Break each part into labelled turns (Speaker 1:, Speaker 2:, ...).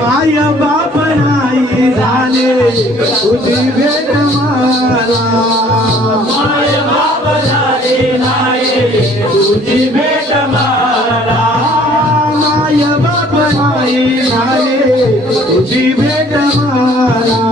Speaker 1: माई भेट मारा.
Speaker 2: माया बाप नाई नाई तुंहिंजी भेट
Speaker 1: मारा. भेट मारा.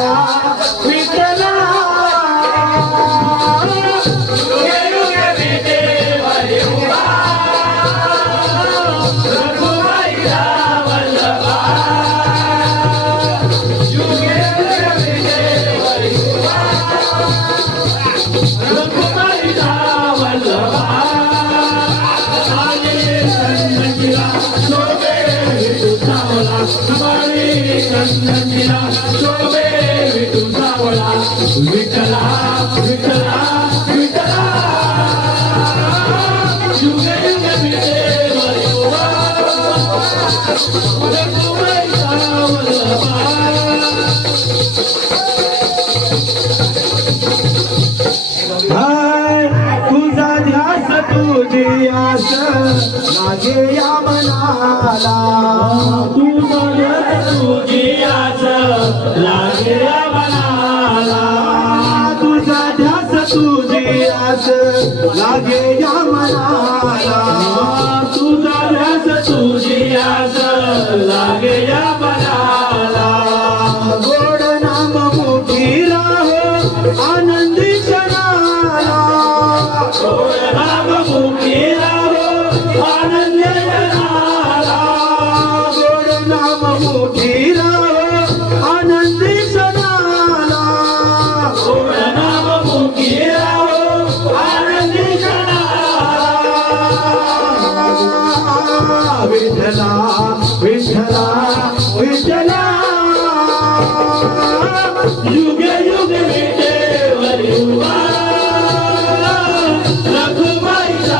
Speaker 1: या मनाला.
Speaker 2: तुझं तुझी आस लागे
Speaker 1: तुझा ध्यास तुझी आस लागे या मनाला.
Speaker 2: तुझा ध्यास तुझी आस लागे या मनाला.
Speaker 1: गोड नाम मोठी राहो आनंदी क्षणाला.
Speaker 2: राम मुखी राहो आनंद విఠలా యుగ యుగ విఠేవరువా రఘువైరా